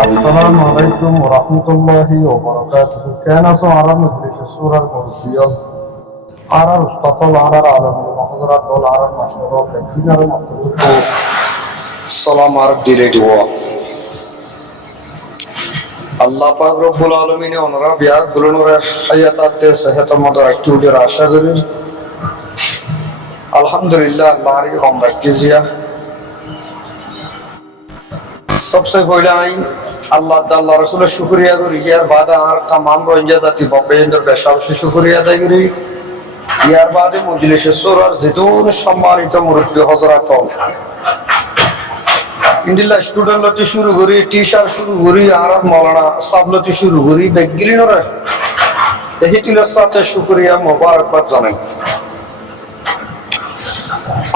السلام عليكم ورحمة الله وبركاته. كان على مجلس السورة المربية على رستطل على العالم المحضرات على المشهورات لكن المطلوب সালাম আর ডিলেট হওয়া আল্লাহ পাক রব্বুল আলামিন ওনারা বিয়াক গুলোনরে হায়াতাতে সেহত মদর একটুদের আশা করি আলহামদুলিল্লাহ আল্লাহর রহম রাখিয়া सबसे पहले आई अल्लाह ताला रसूल शुक्रिया करी यार बाद আর तमाम রোহিঙ্গা জাতি বাপেন্দ্র বেশাবশী শুকরিয়া আদায় করি ইয়ার বাদে মজলিসে সূরার জিতুন সম্মানিত মুরব্বি হযরত ইন্ডিলা স্টুডেন্ট লতি শুরু করি টিচার শুরু করি আর মাওলানা সাহেব লতি শুরু করি বেগিলিনরে এহিতিলের সাথে শুকরিয়া মোবারকবাদ জানাই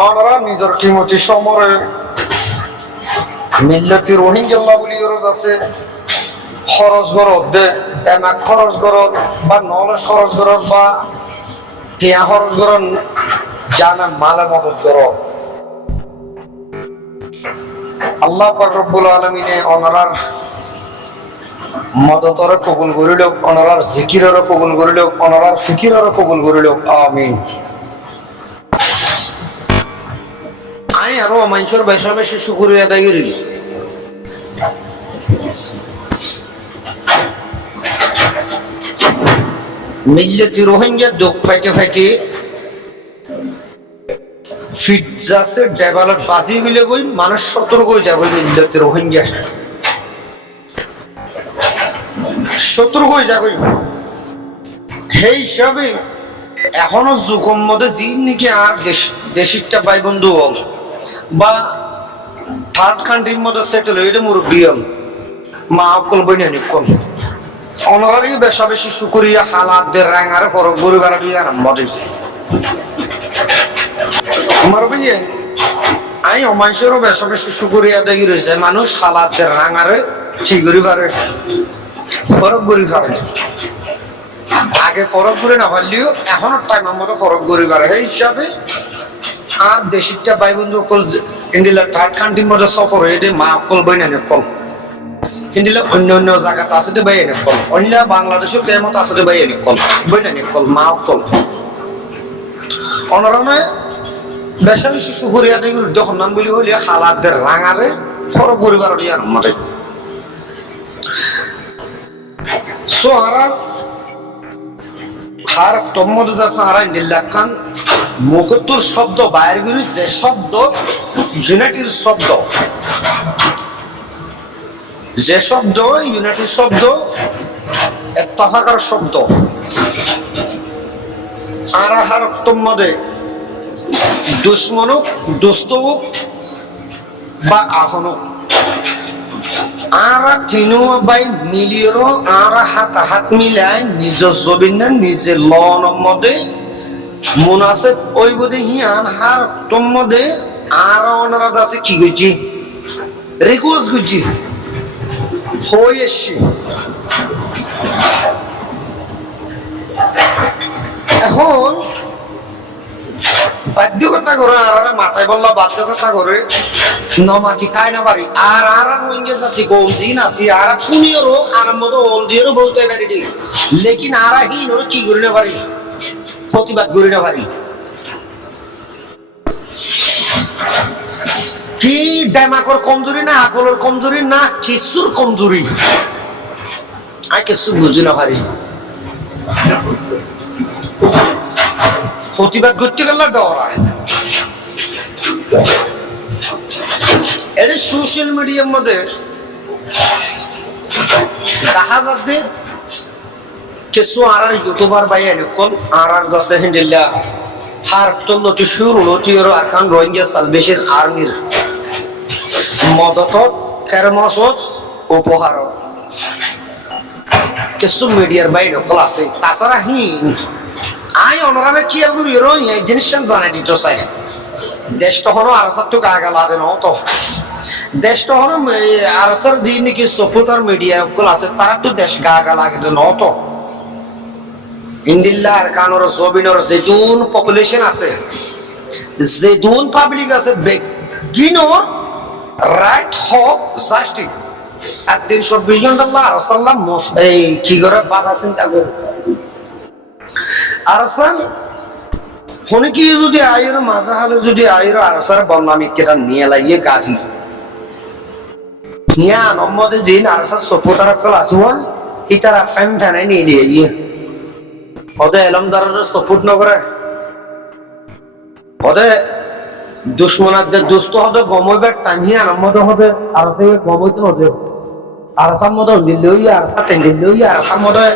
আমরা নিজের কিমতি সমরে মিল্লাতি রোহিঙ্গা বলি আছে খরচ গরত দে এমাক খরচ গরত বা নলেজ খরচ গরত বা টিয়া খরচ গরত জানা মালে মদত গরত আল্লাহ পাক রব্বুল আলামিনে ওনার মদতরে কবুল করিল ওনার জিকিররে কবুল করিল ওনার ফিকিররে কবুল করিল আমিন আই আরো মানুষের বেশা বেশি শুকরিয়া আদায় করি মিল্লাতি রোহিঙ্গা দুঃখ পাইতে পাইতে ফিট যাচ্ছে ডেভেলপ বাজি বলে কই মানুষ সতর্ক হয়ে যাবে মিল্লাতি রোহিঙ্গা সতর্ক হয়ে যাবে সেই হিসাবে এখনো যুগম মধ্যে জিন নাকি আর দেশিকটা ভাই বন্ধু হল বা থার্ড কান্ট্রির মধ্যে সেটেল হয়ে মুরব্বী হল মা অকল বইনি কল অনারারই বেশা বেশি শুকরিয়া হালাতদের রাঙারে ফরক গরু গাড়া দিয়ে আরম্ভ আমার বুঝিয়ে আই অমানুষেরও বেশা বেশি শুকরিয়া দেখি রয়েছে মানুষ হালাতদের রাঙারে ঠিক করি পারে ফরক গরি পারে আগে ফরক করে না পারলেও এখনো টাইম মতো ফরক গরি পারে এই হিসাবে আর দেশিকটা ভাই বন্ধু অকল ইন্ডিলা থার্ড কান্ট্রির মধ্যে সফর হয়ে মা অকল বই না কল ইন্ডিলা অন্য অন্য জায়গাতে আছে ভাই এনে কল অন্য বাংলাদেশের তেমত আছে ভাই এনে কল বই না কল মা অকল অনরনে বেশা বেশি শুকরিয়া দেয় যখন নাম বলি হইলে হালাতদের রাঙারে ফরক গরি পারে দিয়ে আমাদের সো আরা হার তম্মদ দাস আরা ইন্ডিলা কান মুখতুর শব্দ বাইর করি যে শব্দ ইউনাইটেড শব্দ যে শব্দ ইউনাইটেড শব্দ ইত্তেফাকার শব্দ আর হার মধ্যে দুশ্মন দোস্ত বা আপন আর তিনু বাই মিলিয়েরও আর হাত হাত মিলাই নিজের জবিনা নিজের লন মধ্যে মুনাসিব ওই বদে হি আর হার মধ্যে আর ওনারা দাসে কি গইছি রিকোয়েস্ট গইছি হয়েছি এখন বাধ্যকতা করে আর মাথায় বললা বাধ্যকতা করে নমাতি খাই না পারি আর আর রোহিঙ্গা জাতি কম জিন আছি আর শুনিও রোগ আর মতো অলজিরও বলতে পারি লেকিন আর হিন ওর কি করি না পারি প্রতিবাদ করি না পারি কি ডেমাকর কমজোরি না আকলের কমজোরি না কিছুর কমজোরি আর কিছু বুঝি না পারি প্রতিবাদ করতে গেলে ডরায় এটা সোশ্যাল মিডিয়ার মধ্যে দেখা যাচ্ছে কিছু আর ইউটিউবার বাই এনকল আর যাচ্ছে হিন্দিল্লা হার তল্লতি শুরু লতি আর আরকান রোহিঙ্গা সালভেশন আর্মির মদত কেরমসত উপহার কিছু মিডিয়ার বাই নকল আছে তাছাড়া আই অনরানে কি আর করি রো এই জিনিসটা জানাই দিত চাই দেশটা হলো আর সত্য গাগা লাগে না তো দেশটা হলো আর স্যার যে নাকি সাপোর্টার মিডিয়া গুলো আছে তারা তো দেশ গাগা লাগে না তো ইন্ডিল্লা আর কানোর জবিনর যেদুন পপুলেশন আছে যেদুন পাবলিক আছে বেগিনোর রাইট হক জাস্টিস একদিন 24 ঘন্টা আল্লাহ রাসাল্লাম এই কি করে বাধা চিন্তা করে আরসাল ফোনে কি যদি আইর মাজা হলে যদি আইর আরসার বর্ণামি কেটা নিয়ে লাগিয়ে গাফি নিয়া নম্মদে জিন আরসার সপোর্টার কল আসুয়া ইতারা ফ্যান ফ্যানে নিয়ে দিয়ে গিয়ে ওদের এলমদারের সপোর্ট ন করে ওদের দুশ্মনাদের দুস্থ হতে গমইবার টাইম হিয়া নম্মদে হতে আরসে গমইতে হতে আরসার মধ্যে দিল্লি আরসা টেন্ডিল্লি আরসার মধ্যে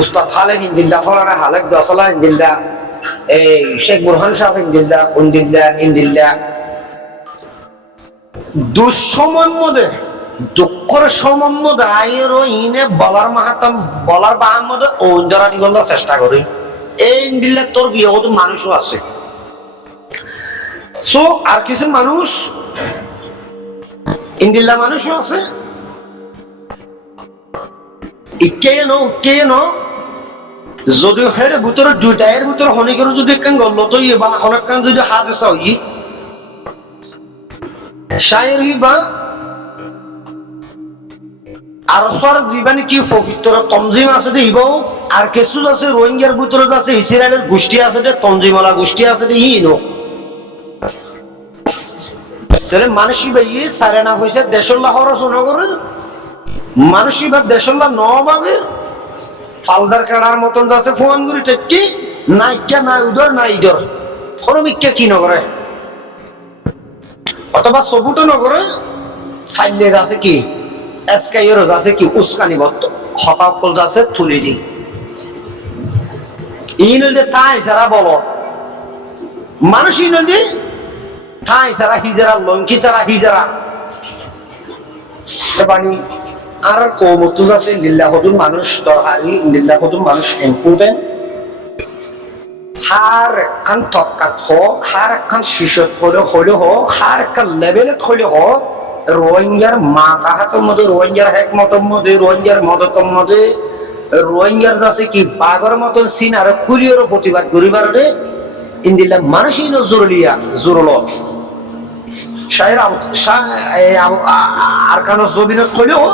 উস্তাদ খালেক ইন্দিল্লা ফলানা হালেক দশলা ইন্দিল্লা এই শেখ বুরহান সাহেব ইন্দিল্লা দুঃসময়ের মধ্যে দুঃখের সময়ের মধ্যে আয়ের ইনে বলার বাহার মধ্যে ওঞ্জরা দিবার চেষ্টা করি এই ইন্দিল্লা তোর বিয়ে মানুষও আছে সো আর কিছু মানুষ ইন্দিল্লা মানুষও আছে কেন যদি হেডে ভিতরে দুইটার ভিতরে হনিকের যদি একখান গল্ল তো বা অনেকখান যদি হাত এসা হই শায়ের বা আর সর জীবনে কি পবিত্র তঞ্জিম আছে দে হিবাও আর কিছু আছে রোহিঙ্গার ভিতরে আছে ইসরায়েলের গোষ্ঠী আছে দে তঞ্জিমওয়ালা গোষ্ঠী আছে দে হিনো তাহলে মানসিক ভাই সারে না হয়েছে দেশল্লাহ নগরের মানসিক বা দেশল্লাহ নবাবের ফালদার কাড়ার মতন যাচ্ছে ফোন করি টেকি নাইকা না উদর না ইদর শ্রমিককে কি নগরে অথবা সবুটো নগরে ফাইলের আছে কি এসকাইয়ের আছে কি উস্কানি বত্ত হতাকল যাচ্ছে তুলে দি ইনলে তাই যারা বলো মানুষ ইনলে তাই যারা হিজারা লঙ্কি যারা হিজারা বানি আর কৌমতুজ আছে ইন্দিল্লা হদুন মানুষ দরকারি ইন্দিল্লা হদুন মানুষ ইম্পর্টেন্ট হার একখান তক্কাত হোক হার একখান শিশত হলে হোক হার একখান লেভেলত হলে হোক রোহিঙ্গার মা কাহাতের মধ্যে রোহিঙ্গার হেকমতের মধ্যে রোহিঙ্গার মদতের মধ্যে রোহিঙ্গার যাচ্ছে কি বাঘর মতন সিন আর খুলিয়েরও প্রতিবাদ করিবার ইন্দিল্লা মানুষই জরুরিয়া জরুল শাহের আর কানো জমিনত হলেও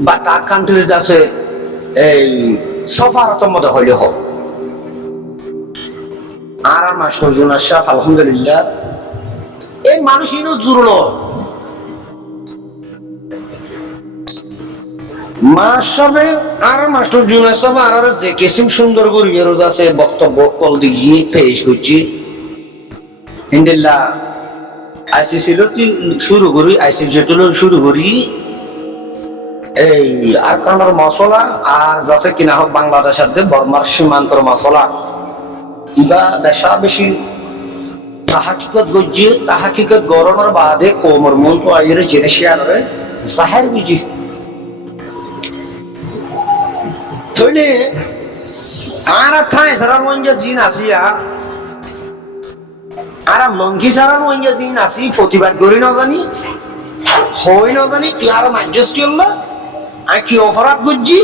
বা তার কান্ট্রির যাচ্ছে এই সফারতের মধ্যে হইলে হোক আর মাস্টার জুনাস শাহ আলহামদুলিল্লাহ এই মানুষ ইনো জুড়ল মাসাবে আর মাস্টার জুনাস শাহ আর যে কিসিম সুন্দর করে এরোজ আছে বক্তব্য কল দিয়ে পেশ করছি ইন্দিল্লা আইসিসি শুরু করি আইসিসি শুরু করি এই আর কানার মশলা আর যাচ্ছে কিনা হোক বাংলাদেশের বর্মার সীমান্তর মশলা ইবা বেশা বেশি তাহাকিকত গজ্জি তাহাকিকত গরমের বাদে কোমর মন তো আইরে জেনে শেয়ারে জাহের বুঝি তইলে আর ঠাই সারা মঞ্জা জিন আসিয়া আর লঙ্কি সারা মঞ্জা জিন আসি প্রতিবাদ করি না জানি হই না জানি তুই আর মাজ্জস কি হল আর কি অপরাধ বুঝছি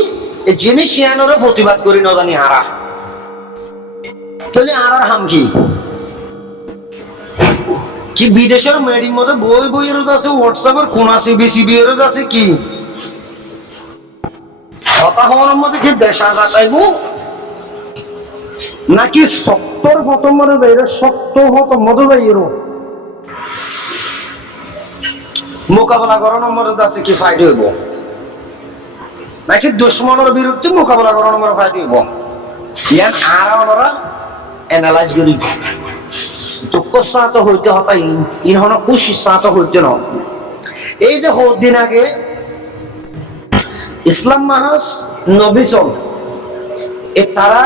এই জেনে শিয়ানোর প্রতিবাদ করি না জানি হারা তাহলে আর হাম কি বিদেশের মেডির মধ্যে বইয়ের আছে হোয়াটসঅ্যাপের কোন আছে বিসিবি এর আছে কি কথা হওয়ার মধ্যে কি দেশা যাইব নাকি 70 ফটো মধ্যে বাইরে 70 ফটো মধ্যে বাইরে মোকাবেলা করানোর মধ্যে আছে কি ফায়দা হইব নাকি দুশ্মনের বিরুদ্ধে মোকাবেলা করানোর মধ্যে ফায়দা হইব ইয়ান আর ওরা এনালাইজ করি দুঃখ সাথ হইতে হতা ইনহন খুশি সাথ হইতে না এই যে দিন আগে ইসলাম মাহাস নবিসন এ তারা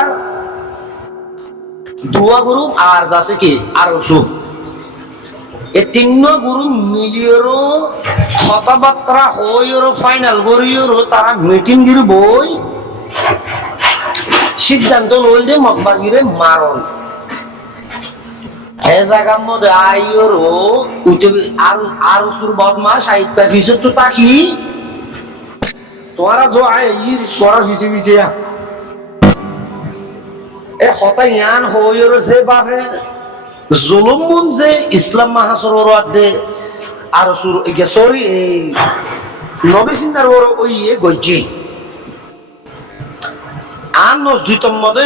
দুয়া গুরু আর যাচ্ছে কি আর এ তিন গুরু মিলিয়েরও কথাবার্তা হইয়েরও ফাইনাল করিয়েরও তারা মিটিং দিল বই সিদ্ধান্ত লইলে মকবাগিরে মারণ এ জায়গার মধ্যে আইয়েরও উঠে আর উসুর বদমাস আইপা ফিসে তো তাকি তোমারা जो आए ये তোরা ফিসে ফিসে এ হতা ইয়ান হইয়েরও যে বাপে জুলুম যে ইসলাম মাহাসর দে আর সুর সরি এই নবী চিন্তার বড় ওই গজ্জি আর নজদিতম মধ্যে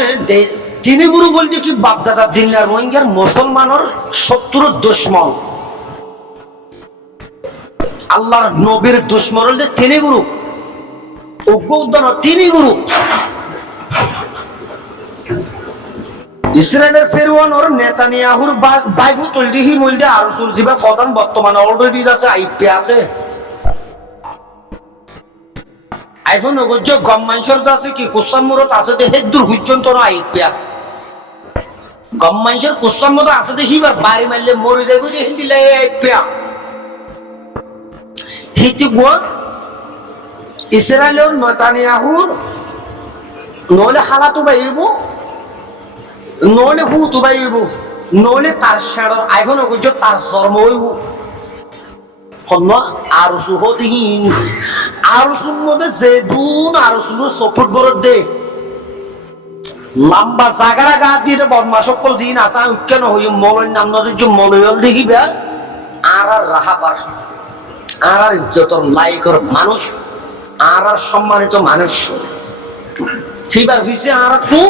তিনি গুরু বলতে কি বাপদাদা দিনার রোহিঙ্গার মুসলমানের শত্রুর দুশ্মন আল্লাহর নবীর দুশ্মন হল তিনি গুরু উদ্বোধন তিনি গুরু ইসরায়েলের ফেরওয়ান ওর নেতানিয়াহুর বাইফু তৈরি মইলতে আরো সুরজিবা প্রধান বর্তমানে অলরেডি আছে আইপি আছে আইফোন ওগজ্জ গম্মানসর আছে কি কুসাম্মরত আছে দে হেদুর হুজ্জন্ত না আইপিয়া গম্মানসর কুসাম্মত আছে দে হিবার বাড়ি মারলে মরে যাইব যে হিন্দি লাই আইপিয়া হিতি গো ইসরায়েলের নেতানিয়াহুর নলে হালাতু বাইব নলে হুতু বাইব নলে তার শেড়র আইফোন ওগজ্জ তার জন্ম হইব হন্ন আরসু হদিহীন আরসুর মধ্যে যে দুন আরসুর সপোর্ট করে দে লম্বা জাগারা গা দিয়ে বদমা সকল দিন আসা উচ্চান হই মলয় নাম নজর মলয়ল দেখিবা আর রাহাবার আর ইজ্জতর লাইকর মানুষ আর সম্মানিত মানুষ হিবার ভিসে আর তু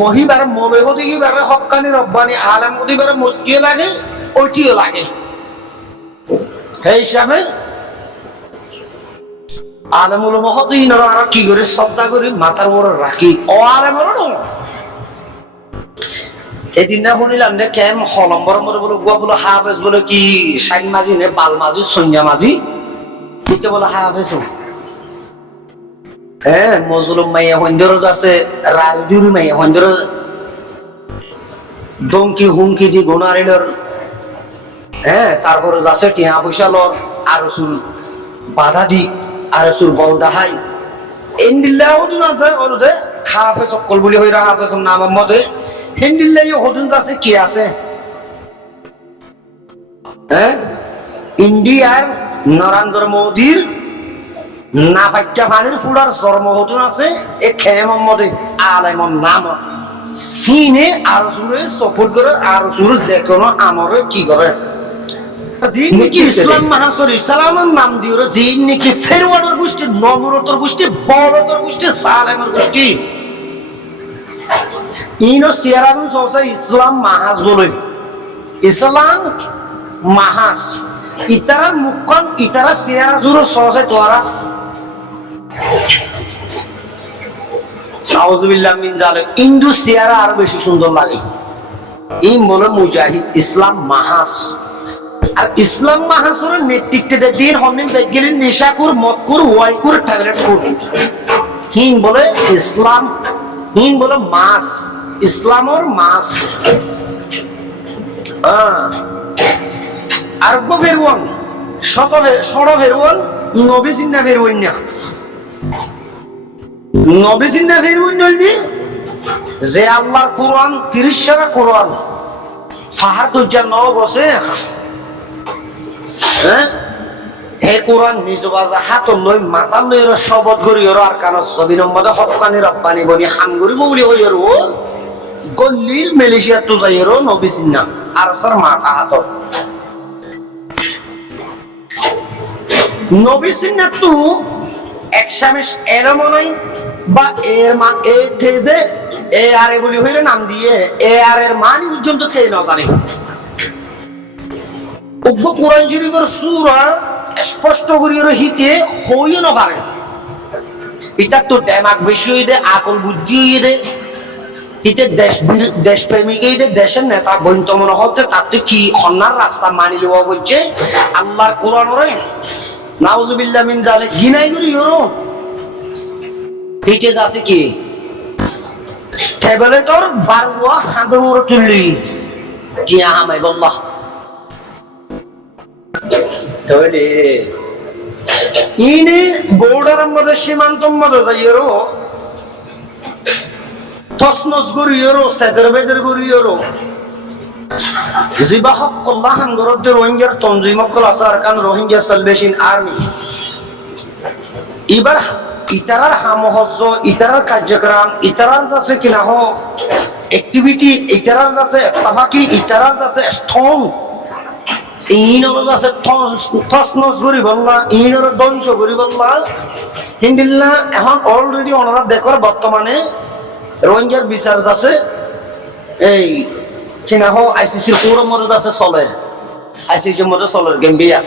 মহিবার মলয় হদিবার হক্কানি রব্বানি আলেম হদিবার মসজিদ লাগে ওইটিও লাগে সেই হিসাবে আলেমুল মহদিনরা আর কি করে শ্রদ্ধা করি মাথার উপর রাখি ও আলেমর এদিন না শুনিলাম যে কেম হলম্বর মধ্যে বলে গুয়া বলে হাফেজ বলে কি সাইন মাঝি নে বাল মাঝি সন্ধ্যা মাঝি এটা বলে হাফেজ হ্যাঁ মজলুম মাইয়া হন্ডর আছে রাজুরি মাইয়া হন্ডর দমকি হুমকি দি গুনারিলর হ্যাঁ তারপরে যাচ্ছে টিয়া পয়সা লর আর সুর বাধা দি আর সুর বল দাহাই এন্দিল্লাহ হদুন আছে অনুদে হাফে সকল বলি হইরা হাফে নামের মধ্যে হেন্দিল্লাহ হদুন আছে কি আছে হ্যাঁ ইন্ডিয়ার নরেন্দ্র মোদীর নাফাক্কা পানির ফুলার জন্ম হদুন আছে এ খেমর মধ্যে আলেমর নাম হিনে আর সুরে সপোর্ট করে আর সুর যে কোনো আমরে কি করে ইসলাম মাহাসর ইসলামের নাম দিয়ে যে নাকি ফেরওয়ানের গোষ্ঠী নমরতর গোষ্ঠী বলতর গোষ্ঠী সালেমের গোষ্ঠী ইনো সিয়ারানুন সহসা ইসলাম মাহাস বলে ইসলাম মাহাস ইতারা মুখন ইতারা সিয়ারা জুর সহসা তোরা আউযুবিল্লাহ মিন জালিক ইন্দু সিয়ারা আর বেশি সুন্দর লাগে এই বলে মুজাহিদ ইসলাম মাহাস আর ইসলাম মাহাসুরের নেতৃত্বে দিন হমিন বেগেলেন নেশাকুর মদকুর ওয়াইকুর টয়লেটকুর হিন বলে ইসলাম হিন বলে মাস ইসলামর মাস আর গো ফেরওয়ান শত ফেরওয়ান নবী সিন্না ফেরওয়ান না নবী সিন্না ফেরওয়ান নলদি যে আল্লাহর কোরআন 30 সারা কোরআন ফাহার দুজা ন বসে হে কোরআন নিজ বাজা হাত লই মাথা লই শবত করি আর কান ছবি নম্বরে হকানি রব্বানি বনি হাঙ্গুরি বলি হই আর ও গল্লিল মালয়েশিয়া তো যাই আর নবী সিন্না আর স্যার মাথা হাত নবী সিন্না তো একশামিশ এরমনই বা এর মা এ থেজে এ আরে বলি হইরে নাম দিয়ে এ আর এর মানি পর্যন্ত খেয়ে না জানি উগ্র কোরআন শরীফের সূরা স্পষ্ট করিয়ে হিতে হইও না পারে এটা তো দেমাগ বেশি হই দে আকল বুদ্ধি হই দে হিতে দেশ প্রেমিক এই দেশের নেতা বন্ত মনে হতে তাতে কি খন্নার রাস্তা মানি লওয়া হচ্ছে আল্লাহর কোরআন রে নাউজুবিল্লাহ মিন জালিক গিনাই করি ওরো হিতে যাচ্ছে কি ট্যাবলেটর বারওয়া হাদুর তুলি জিয়া হামাই বল্লাহ তবে ইনি বর্ডারের মধ্যে সীমান্তর মধ্যে যাইয়েরো তসমস গড়িয়েরো সেদের বেদের গড়িয়েরো জিবা হক্কুল্লাহ হাঙ্গরতে রোহিঙ্গার তঞ্জিম হক্কুল আসার কান রোহিঙ্গা সালভেশন আর্মি এবার ইতারার হামহজ্জ ইতারার কার্যক্রম ইতারার কাছে কিনা হোক অ্যাক্টিভিটি ইতারার কাছে তাফাকি ইতারার কাছে স্ট্রং ইনর আছে তছনছ করি বললা, ইনর ধ্বংস করি বললা। হিন্দিল্লা এখন অলরেডি ওনারা দেখর বর্তমানে রোহিঙ্গার বিচার আছে এই কিনা হো আইসিসির পুরো মদত আছে চলের, আইসিসির মধ্যে চলের গেম্বিয়া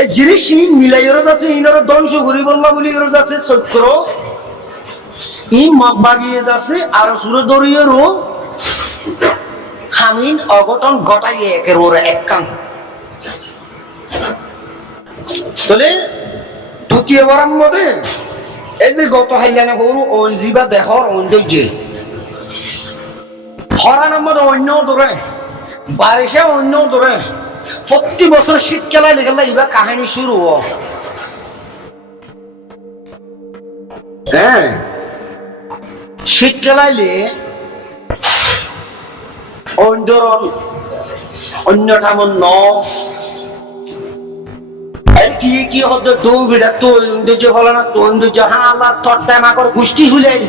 এই জিনিস মিলাইয়েরও যাচ্ছে ইনর ধ্বংস করি বললা বলি এর যাচ্ছে চক্র ই মগ বাগিয়ে যাচ্ছে আর সুরে দরিয়েরও হামিন অঘটন ঘটাইয়ে একের ওর এক কান চলে দ্বিতীয়বারের মধ্যে এই যে গত হাইলানে হরু অঞ্জিবা দেখর অঞ্জর্য হরানোর মধ্যে অন্য ধরে বারিশে অন্য ধরে প্রতি বছর শীতকালে লেগে এবার কাহিনী শুরু হ্যাঁ শীতকালাইলে অন্যঠামন ন কি কি হতো দৌড়া তোর সৌন্দর্য হলো না তোর সৌন্দর্য হালা তোর ডেমাকর গোষ্ঠী হুলাই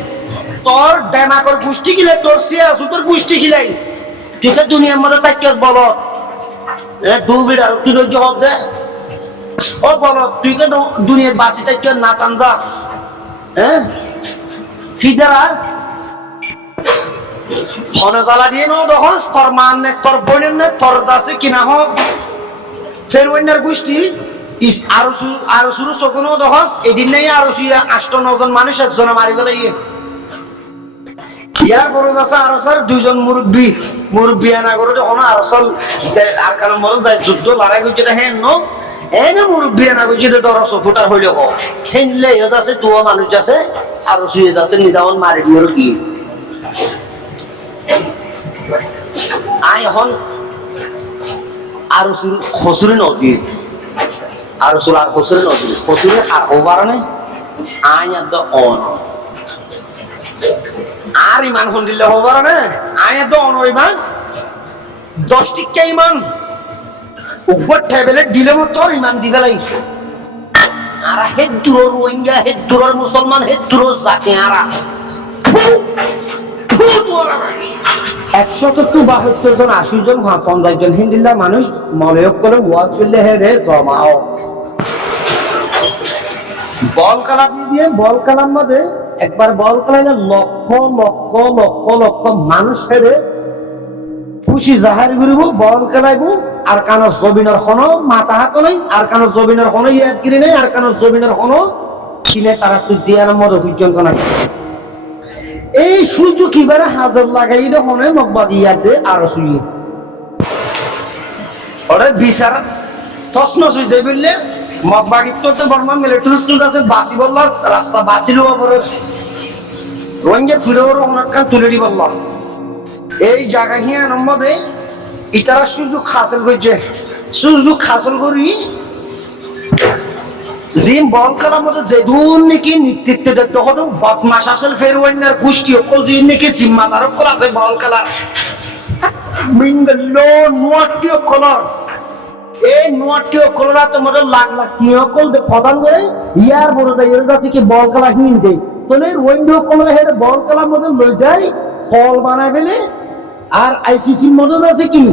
তোর ডেমাকর গোষ্ঠী গিলে তোর সে আসু তোর গোষ্ঠী গিলাই তুই তো দুনিয়ার মধ্যে তাই বল দৌড়া সৌন্দর্য হব দে ও বল তুই কে দুনিয়ার বাসি তাই না টান যা হ্যাঁ ফিদারা হনজালা দিয়ে নো দহস তোর মান নে তোর বোনের নে তোর দাসে কিনা হোক ফেরওয়াইনার গোষ্ঠী ইস আরো শুরু চকুনো দহস এদিন নেই আরো শুয়া 8-9 মানুষ একজন মারি ফেলাই ইয়ার বড় দাসা আরো স্যার 2 জন মুরব্বী আনা করে যখন আরো চল আর কারণ মরল যায় যুদ্ধ লড়াই করছে হ্যাঁ নো এনে মুরব্বী আনা করছে দরস ফুটার হইল হোক হেনলে এ আছে দুয়া মানুষ আছে আরো শুয়ে যাচ্ছে নিদামন মারি দিয়ে কি আই এখন আরো খসুরি নদী আরো সুর আর খসুরি নদী খসুরি আর ওভার নেই আই আর দ্য অন আর ইমান ফোন দিলে হবার না আই আর দ্য অন ইমান 10 টিকা ইমান উপর টেবিলে দিলে মতো ইমান দিবে লাই আর হেড দূর রোহিঙ্গা হেড দূর মুসলমান হেড দূর জাতি আরা 172 জন 80 জন 50 জন হিন্দিল্লা মানুষ মলয়ক করে ওয়াজ করলে হেডে জমাও বল কালা দিয়ে বল কালার মধ্যে একবার বল কালাইলে লক্ষ লক্ষ লক্ষ লক্ষ মানুষ হেডে খুশি জাহার করিব বল কালাইব আর কানো জবিনের কোনো মাথা হাত নাই আর কানো জবিনের কোনো ইয়াদগিরি নেই আর কানো জবিনের কোনো কিনে তারা তুই দেওয়ার মধ্যে পর্যন্ত নাই এই সুযোগ কিবারে হাজার লাগাই হনে মগবাগিয়াতে আরো শুই ওরে বিচার তছন শুই দেই বললে মগবাগিত তো বর্মা মিলিটারি স্কুল আছে বাসি বললা রাস্তা বাসিলো পরে রোহিঙ্গা ফিরোর অনেকখান তুলে দি বললা এই জায়গা হিয়ানোর মধ্যে ইতারা সুযোগ হাসিল করছে সুযোগ হাসিল করি জিম বল খেলার মধ্যে যেদুন নাকি নেতৃত্ব দেখতে হতো বদমাস আসল ফেরওয়াইনার গোষ্ঠী অকল যে নাকি জিম্মাদার অকল আছে বল খেলার মিঙ্গল নোয়াটি অকলর এই নোয়াটি অকলরা তোমার লাখ লাখ কি অকল প্রদান করে ইয়ার বড় দেয় এর কাছে কি বল খেলা হিন দেয় তোলে ওইন্ড অকলরা হেড বল খেলার মধ্যে লই যায় ফল বানায় ফেলে আর আইসিসির মধ্যে আছে কি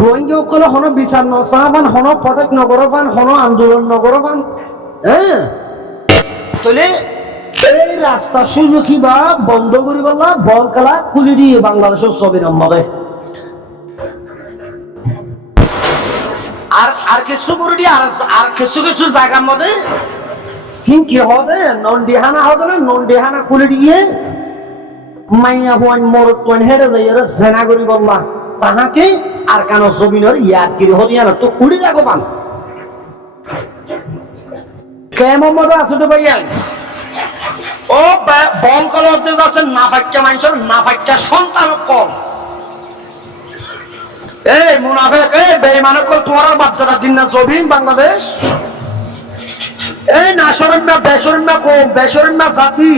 রোহিঙ্গা সকলে হন বিচার নচাহাবান হন পটেক নগরবান হন আন্দোলন নগরবান হ্যাঁ তাহলে এই রাস্তা সুযোগী বা বন্ধ করি বললা বল খেলা খুলি দিয়ে বাংলাদেশের ছবি নম্বরে আর কিছু করে দিয়ে আর কিছু কিছু জায়গার মধ্যে কি হবে নন্ডিহানা হবে না নন্ডিহানা খুলে দিয়ে মাইয়া হুয়ান মরত কোন হেরে যাই জেনা করি বললা তাহাকে আর কেন জমিনের ইয়াদগিরি হরিয়ানা তো উড়ে যাবো পান কেমন মজা আছে তো ভাইয়া ও বল কলতে যাচ্ছে না ফাইকা মানুষের না ফাইকা সন্তান কল এই মুনাফেক এই বেঈমানের কল তোমার বাচ্চাটা দিন না জমিন বাংলাদেশ এই নাসরেন না বেসরেন না জাতি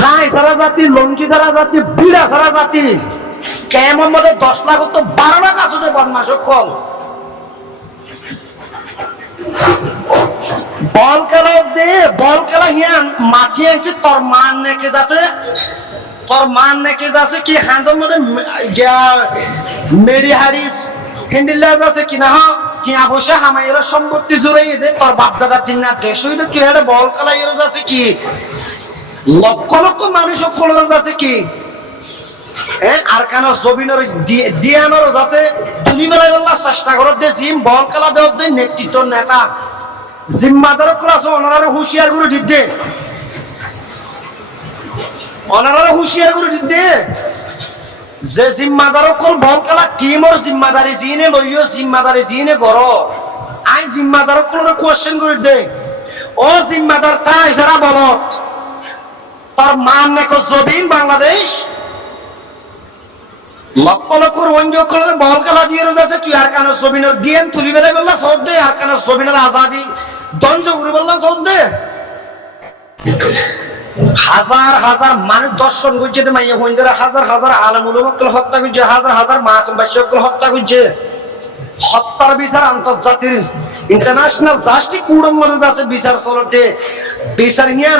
ঠাই সারা জাতি লঙ্কি সারা জাতি বিড়া সারা জাতি কেমন মধ্যে 10 লাখ তো 12 লাখ আসলে বদমাসক কল বল খেলা হিয়ান মাটি আনছে তোর মান নাকি যাতে তোর মান নাকি যাচ্ছে কি হাঁদো মানে মেরি হারিস হিন্দিল্লা যাচ্ছে কি না টিয়া বসে হামাইয়ের সম্পত্তি জুড়াই দে তোর বাপ দাদা তিন না দেশ হইলে তুই একটা বল কালাইয়ের যাচ্ছে কি লক্ষ লক্ষ মানুষ সকলের যাচ্ছে কি আর কেন জবিনের দিয়ানোর যাচ্ছে তুমি বেলায় বললা চেষ্টা করো দে জিম বল খেলা দেওয়ার দে নেতৃত্ব নেতা জিম্মাদার ক্লাস ওনারা হুঁশিয়ার করে দিতে ওনারা হুঁশিয়ার করে দিতে যে জিম্মাদার কল বল খেলা টিমর জিম্মাদারি জিনে লইও জিম্মাদারি জিনে করো আই জিম্মাদার কল কোয়েশ্চেন করে দে ও জিম্মাদার তাই যারা বলো তার মান নাকি জবিন বাংলাদেশ লক্ষ লক্ষ রঞ্জক বল খেলা দিয়ে যাচ্ছে তুই আর কেন জবিনের ডিএম তুলি বেলে বললা সব দে আর কেন জবিনের আজাদি ধ্বংস করে বললা সব দে হাজার হাজার মানুষ দর্শন করছে মাইয়া হইন্দরা হাজার হাজার আলমুল হত্যা করছে হাজার হাজার মাসুম বাসিক হত্যা করছে হত্যার বিচার আন্তর্জাতিক ইন্টারন্যাশনাল জাস্টিস কুড়ম মধ্যে আছে বিচার চলতে বিচার নিয়ে